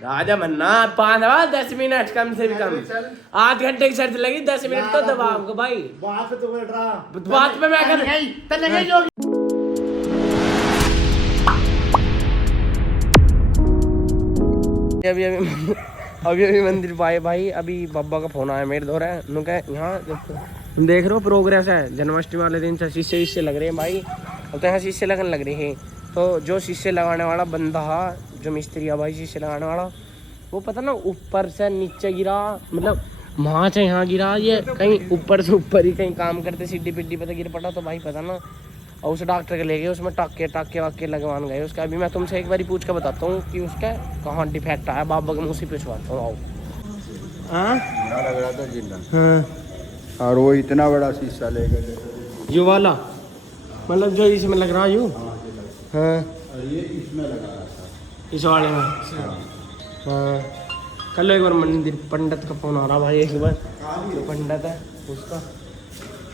राजा मन्ना 10 minute कम से भी कम 8 घंटे की शर्त लगी 10 मिनट तो दबा आपको भाई बात तो बोल रहा बात पे मैं कर अभी मंदिर पाए भाई। अभी बाबा का फोन आया मेरे दौरा है नु कह यहाँ तुम देख रहे हो प्रोग्रेस है जन्माष्टमी वाले दिन से शीशे लग रहे हैं भाई। अब तो यहाँ शीशे लगने लग रहे हैं। तो जो शीशे लगाने वाला बंदा जो मिस्त्री है भाई शीशे लगाने वाला वो पता ना ऊपर से नीचे गिरा मतलब वहाँ से यहाँ गिरा ये कहीं ऊपर से ऊपर ही कहीं काम करते सीढ़ी पिड्डी पे गिर पड़ा तो भाई पता ना। और उस डॉक्टर के ले गए उसमें टाके वाके लगवान गए उसका। अभी मैं तुमसे एक बार पूछ के बताता हूँ कि उसका कहाँ डिफेक्ट आया। बाबा के मुँह से पूछवाता हूँ। आओ लग रहा था जिंदा हाँ और वो इतना बड़ा शीशा ले गए यू वाला मतलब जो इसमें लग रहा यू हाँ और ये इसमें लगा रहा था इस वाले में हाँ। कल एक बार मंदिर पंडित का फोन आ रहा भाई एक बार जो पंडित है उसका।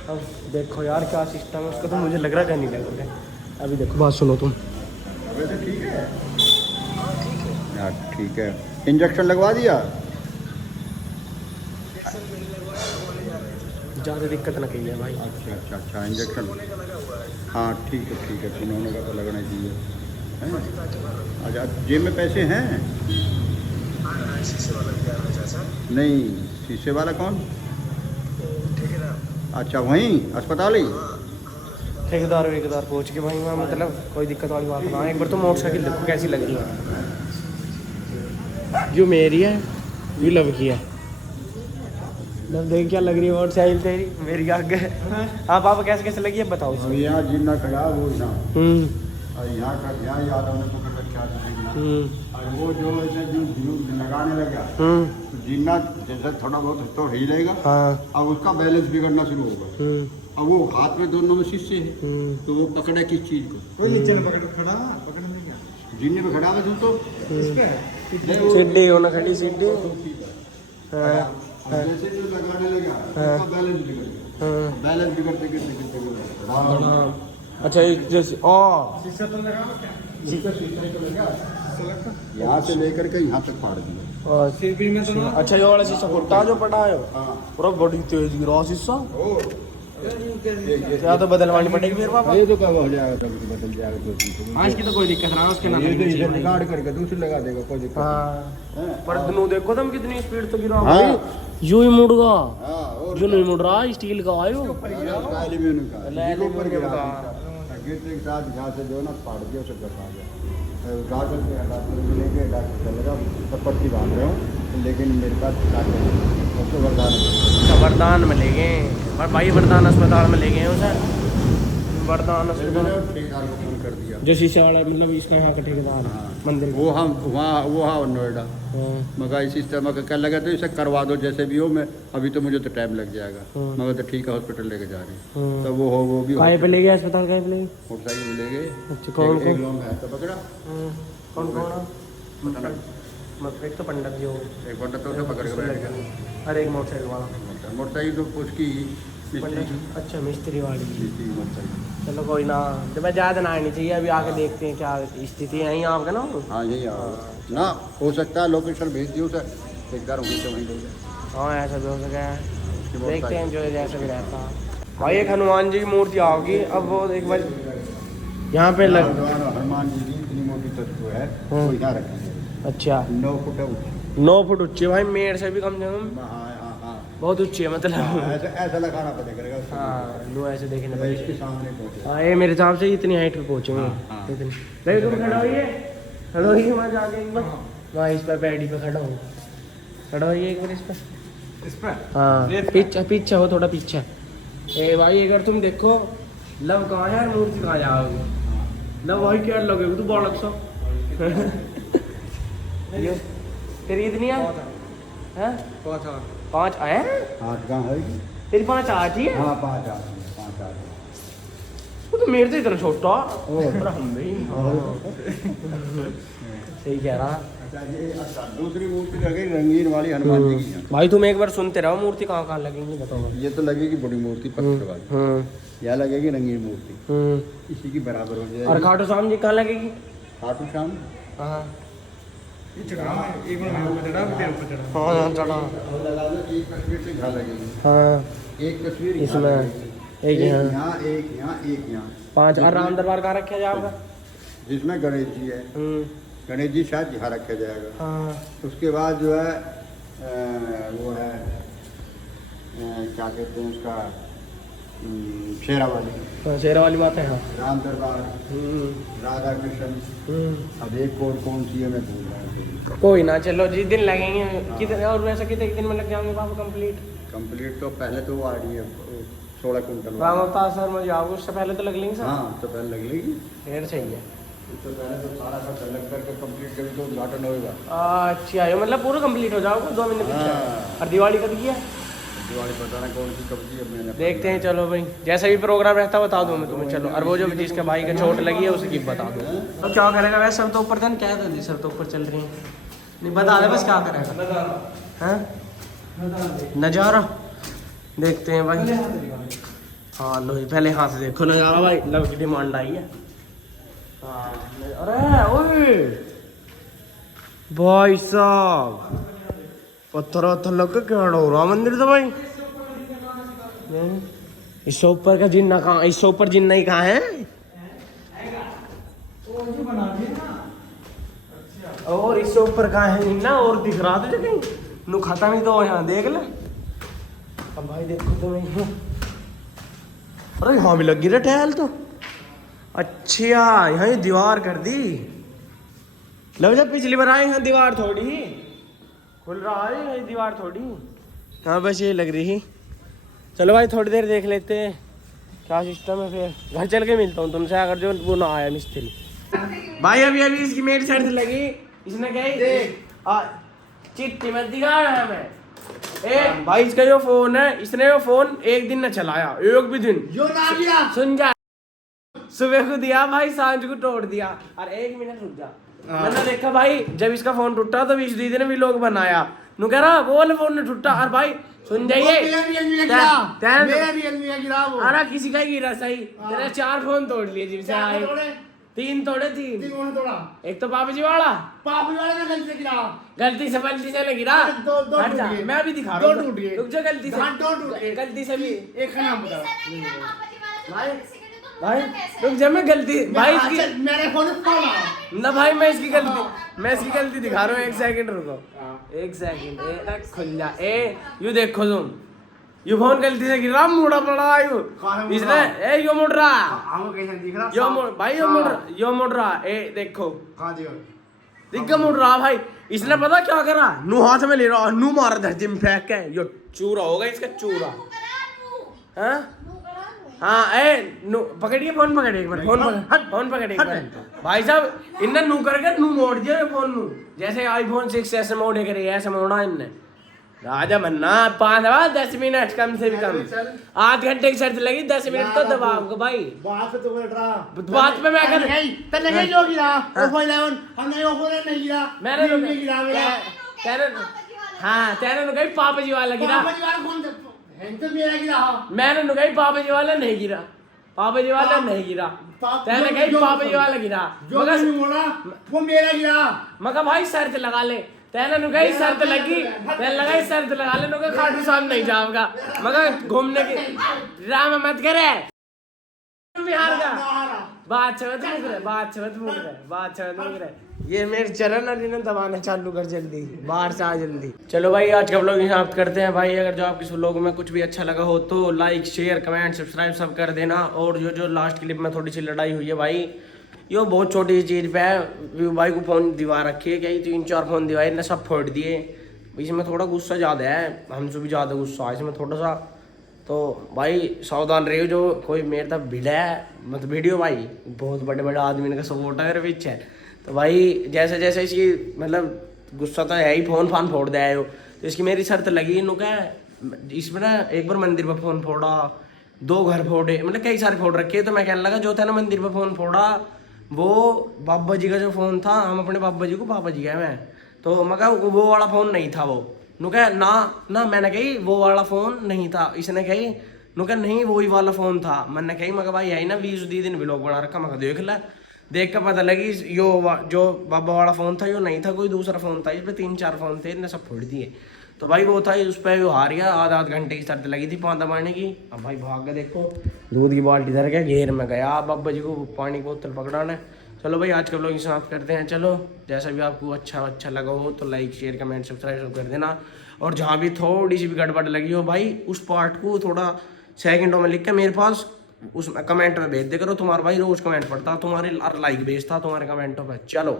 अब देखो यार क्या सिस्टम है उसका तो मुझे लग रहा है नहीं लग रहा है। अभी देखो बात सुनो तुम। वैसे ठीक है यार ठीक है। इंजेक्शन लगवा दिया ज़्यादा दिक्कत ना कही है भाई। अच्छा इंजेक्शन हाँ ठीक है उन्होंने का तो लगना चाहिए हैं? अच्छा जेब में पैसे हैं नहीं शीशे वाला कौन अच्छा वहीं अस्पताल ही ठेकेदार पहुँच के भाई मैं मतलब कोई दिक्कत वाली बात ना। एक बार तो मोटरसाइकिल देखो कैसी लग रही है। जो मेरी है यू लव की है लव देख क्या लग रही है मोटरसाइकिल तेरी मेरी आगे। हाँ पापा कैसे लगी है बताओ। अब यहाँ जिन्ना खड़ा वो यहाँ और यहाँ का यहाँ याद हमने पकड़ रखा और वो जो ऐसे जो लगाने लगा तो जिन्ना जैसे थोड़ा बहुत तो हिलेगा अब उसका बैलेंस बिगड़ना शुरू होगा। अब वो हाथ में दोनों में शीशे है तो वो पकड़े किस चीज को कोई नीचे में खड़ा जिन्ने पे खड़ा है तो सीढ़ी होना खड़ी सीढ़ी जैसे जो लगाने लगा उसका बैलेंस बिगड़ गया बैलेंस बिगड़ते गिरते अच्छा जैसे शीशा तो लगा यहाँ से लेकर के यहाँ तक फाड़ दिया सीपी में तो अच्छा ये वाला शीशा फुटा जो पड़ा है पूरा बड़ी तेज गिरा शीशा क्या तो बदलवानी पड़ेगी मेरे पापा। ये तो कब हो जाएगा तब तो बदल जाएगा तो आज की तो कोई दिक्कत ना उसके ना ये तो इधर निकाल करके दूसरी लगा देगा कोई दिक्कत हाँ पर दोनों देखो तुम कितनी स्पीड तो गिरा भाई यूं ही मुड़ गया जो नहीं मुड़ रहा स्टील का आयो गिरते के साथ यहाँ से जो ना फाड़ दिया उसे बता गया डॉक्टर मिलेंगे डॉक्टर चलेगा सब पट्टी बांध रहे हूँ लेकिन मेरे पास उसको वरदान में ले गए और भाई वरदान अस्पताल में ले गए उसे वरदान अस्पताल ठेकेदार को फोन कर दिया जो शीशे वाला मतलब इसका यहाँ का ठेकेदार मंदिर वो हम वहाँ नोएडा मगर इसी तरह क्या लगा तो इसे करवा दो जैसे भी हो। मैं अभी तो मुझे तो टाइम लग जाएगा मगर तो ठीक है हॉस्पिटल लेके जा रही तो वो भी कहीं पे ले गए अस्पताल कहीं पे ले गए मोटरसाइकिल ले गए। अच्छा कौन एक लोग है तो पकड़ा कौन एक तो पंडित जी हो एक पंडित तो उसे पकड़ के बैठ गया अरे एक मोटरसाइकिल वाला मोटरसाइकिल तो उसकी अच्छा मिस्त्री वाली मोटरसाइकिल चलो कोई ना जब ज़्यादा ना आनी चाहिए। अभी आके देखते हैं क्या स्थिति है यहाँ आपका ना। हाँ यही ना हो सकता है लोकेशन भेज दियो सर एक बार वहीं से वहीं ले हाँ ऐसा भी हो सके देखते हैं जो जैसा भी रहता भाई। एक हनुमान जी की मूर्ति आओगी अब वो एक बार यहाँ पे लग हनुमान जी की इतनी मोटी तत्व है वो यहाँ रखी है। अच्छा 9 फुट है 9 फुट ऊंची भाई मेड़ से भी कम से कम बहुत ऊंची है मतलब ऐसा लगाना पड़ेगा। हाँ लो ऐसे देखने पड़ेगा इसके सामने पहुंचे हाँ ये मेरे हिसाब से इतनी हाइट पे पहुंचेंगे इतनी। देखो तुम खड़ा होइए वहाँ जाके एक बार वहाँ इस पर पैडी पे खड़ा होइए एक बार इस पर हाँ पीछे हो थोड़ा पीछे। ए भाई अगर तुम देखो लव कहाँ है मूर्ति कहाँ जाओगे लव भाई क्या लगेगा तू बालक सा तेरी इतनी है 5 आए 8 कहाँ है तेरी 5 8 ही है। हाँ 5 8 वो तो मेरे से इतना छोटा और हम भी सही कह रहा। दूसरी मूर्ति लगेगी रंगीन वाली हनुमान जी की। भाई तुम एक बार सुनते रहो मूर्ति कहाँ लगेंगी बताओ। ये तो लगेगी बड़ी मूर्ति पत्थर वाली यहाँ लगेगी रंगीन मूर्ति इसी की बराबर हो जाएगी। और खाटू श्याम जी कहाँ लगेगी खाटू श्याम ये चढ़ा एक बार मेरे ऊपर चढ़ा फिर तेरे ऊपर चढ़ा। हाँ चढ़ा। अब लगा दो, एक तस्वीर से घर लगेगी, हाँ एक तस्वीर इसमें एक यहाँ यहाँ, एक यहाँ, एक यहाँ। 5 और राम दरबार कहाँ रखा जाएगा? जिसमें गणेश जी है, गणेश जी शायद यहाँ रखा जाएगा। हाँ उसके बाद जो है वो है क्या कहते हैं उसका, शेरा वाली, शेरा वाली बात है। हाँ राम दरबार, राधा कृष्ण। अब एक और कौन सी है मैं भूल रहा हूँ। कोई ना, चलो जिस दिन लगेंगे कितने, और वैसे कितने दिन में लग जाएंगे बाबू कंप्लीट? कंप्लीट तो पहले तो वो आ रही है 16 कुंटल। राम अवतार सर मुझे आओगे उससे पहले तो लग लेंगे सर। हाँ तो पहले लग लेगी, फिर सही है। तो पहले तो सारा का सेलेक्ट करके कंप्लीट करी तो उद्घाटन होगा। अच्छा है, मतलब पूरा कंप्लीट हो जाओगे 2 महीने पीछे। हाँ। और दिवाली कब की है? दिवाली पता नहीं कौन सी कब की है, मैंने देखते हैं। चलो भाई जैसा भी प्रोग्राम रहता है बता दूँ मैं तुम्हें। चलो, और वो जो जिसके भाई का चोट लगी है उसकी बता दूँ। तो क्या करेगा वैसे, सब तो ऊपर था, क्या था सब तो ऊपर चल रही है, नहीं बता दे बस क्या करेगा। हैं नज़ारा देखते हैं भाई। हाँ लो पहले हाथ से देखो नज़ारा भाई, लव की डिमांड आई है। हाँ अरे ओए भाई साहब, पत्थर वत्थर लग के क्या हो रहा मंदिर तो भाई। इससे ऊपर का जिन्ना कहाँ, इससे ऊपर जिन्ना ही कहाँ है? और इससे ऊपर कहाँ है जिन्ना? और दिख रहा तुझे कहीं? नु खाता नहीं तो यहाँ देख ले। अब भाई देखो तुम्हें, अरे यहाँ भी लगी रहा टहल तो। अच्छा यहाँ ये दीवार कर दी। लो जब पिछली बार आए यहाँ दीवार थोड़ी खुल रहा है, ये दीवार थोड़ी। हाँ बस ये लग रही। चलो भाई थोड़ी देर देख लेते हैं क्या सिस्टम है, फिर घर चल के मिलता हूँ तुमसे अगर जो वो ना आया मिस्त्री। भाई अभी इसकी मेरी शर्त लगी, इसने कही चिट्ठी मत दिखा रहा है मैं। भाई इसका जो फोन है, इसने वो फोन एक दिन न चलाया, एक भी दिन। जो ना दिया सुन जा, सुबह को दिया भाई, सांझ को तोड़ दिया। और 1 मिनट रुक जा, मैंने देखा भाई जब इसका फोन टूटा तो इस दीदी ने भी लोग बनाया। नु कह रहा वो वाला फोन ने टूटा। और भाई सुन जाइए, अरे किसी का ही गिरा सही, तेरे 4 फोन तोड़ लिए जिनसे आए। 3 तोड़े, 3 एक तो पापा जी वाला गलती से बल्टी से गिरा। हट जा, मैं भी दिखा रहा हूँ, रुक जा। गलती से भी एक नाम बता भाई, रुक जा। मैं गलती भाई इसकी मेरे फोन ना भाई, मैं इसकी गलती दिखा रहा हूँ। 1 सेकंड रुको, 1 सेकंड खुल जा। यू देखो तुम, यू फोन गलती से गिरा, मुड़ा पड़ा यू इसने। यो मुड़ रहा, यो मुड़ भाई, यो मुड़ रहा। देखो दिख मुड़ रहा भाई। इसने पता क्या करा, नू हाथ में ले रहा, नू मारा धरती में फेंक के। यो चूरा होगा इसका, चूरा। हाँ पकड़िए फोन, पकड़िए एक बार फोन पकड़िए एक बार। भाई साहब इनने नू करके नू मोड़ दिया फोन नू, जैसे आईफोन 6 ऐसे मोड़े करे, ऐसे मोड़ा इनने। राजा मन्ना 10 मिनट कम से भी कम, 8 घंटे की शर्त लगी, 10 मिनट तो दबाओगे भाई। बात पे तो बोल रहा, बात पे मैं कर तन्ने कहीं जो गिरा ओपो 11 हमने ओपो नहीं गिरा, मैंने तो गिरा मेरा। तेरे कहीं पापा जी वाला गिरा, पापा जी वाला कौन है तो मेरा गिरा। मैंने तो कहीं पापा जी वाला नहीं गिरा, पापा जी वाला नहीं गिरा। तेने कहीं पापा जी वाला गिरा, जो बोला वो मेरा गिरा। मगर भाई शर्त लगा ले, तेने नु कहीं शर्त लगी, तेने लगाई शर्त लगा ले, नु खाटू साहब नहीं जाऊंगा मगर घूमने की ड्रामा मत करे। बिहार का बात ये मेरे चरण ने दबाना चालू कर जल्दी, बाहर से आ जल्दी। चलो भाई आज का व्लॉग समाप्त करते हैं भाई। अगर जो आपके इस व्लॉग में कुछ भी अच्छा लगा हो तो लाइक शेयर कमेंट सब्सक्राइब सब कर देना। और जो लास्ट क्लिप में थोड़ी सी लड़ाई हुई है भाई, ये बहुत छोटी चीज़ पे है। भाई को फ़ोन दिवा रखी है, क्या 3-4 फ़ोन दिवाए ने सब फोड़ दिए। इसमें थोड़ा गुस्सा ज़्यादा है, हमसे भी ज़्यादा गुस्सा है इसमें थोड़ा सा। तो भाई सावधान रहियो, जो कोई मेरे तक भिड़ा है मत वीडियो भाई, बहुत बड़े बड़े आदमी का सपोर्ट है मेरे पीछे। तो भाई जैसे जैसे इसकी मतलब गुस्सा तो है ही, फ़ोन फान फोड़ दिया है तो इसकी मेरी शर्त लगी नु क्या इसमें ना, एक बार मंदिर पर फ़ोन फोड़ा, 2 घर फोड़े, मतलब कई सारे फोड़ रखे। तो मैं कहने लगा जो था ना मंदिर पर फ़ोन फोड़ा वो बाबा जी का जो फ़ोन था, हम अपने बाबा जी को पापा जी कहे मैं, तो मगर वो वाला फ़ोन नहीं था वो। नु कह ना मैंने कही वो वाला फ़ोन नहीं था। इसने कही नु कह नहीं वही वाला फ़ोन था। मैंने कही मगर भाई यही ना 20 दिन व्लॉग बना रखा, मगर देख ले। देख कर पता लगी जो बाबा वाला फ़ोन था यो नहीं था, कोई दूसरा फ़ोन था। इस पर 3-4 फ़ोन थे, इनने सब फोड़ दिए। तो भाई वो था उस पर वो हार गया। आधा घंटे की शर्त लगी थी 5 दबाने की। अब भाई भाग गया, देखो दूध की बाल्टी धर के घेर में गया बाबा जी को पानी की बोतल पकड़ाने। चलो भाई आज का व्लॉग समाप्त करते हैं। चलो जैसा भी आपको अच्छा लगा हो तो लाइक शेयर कमेंट सब्सक्राइब कर देना। और जहाँ भी थोड़ी सी भी गड़बड़ लगी हो भाई उस पार्ट को थोड़ा सेकंडों में लिख के मेरे पास उस कमेंट में भेज दे करो। तुम्हारा भाई रोज कमेंट पढ़ता, तुम्हारे लाइक भेजता तुम्हारे कमेंटों पर। चलो।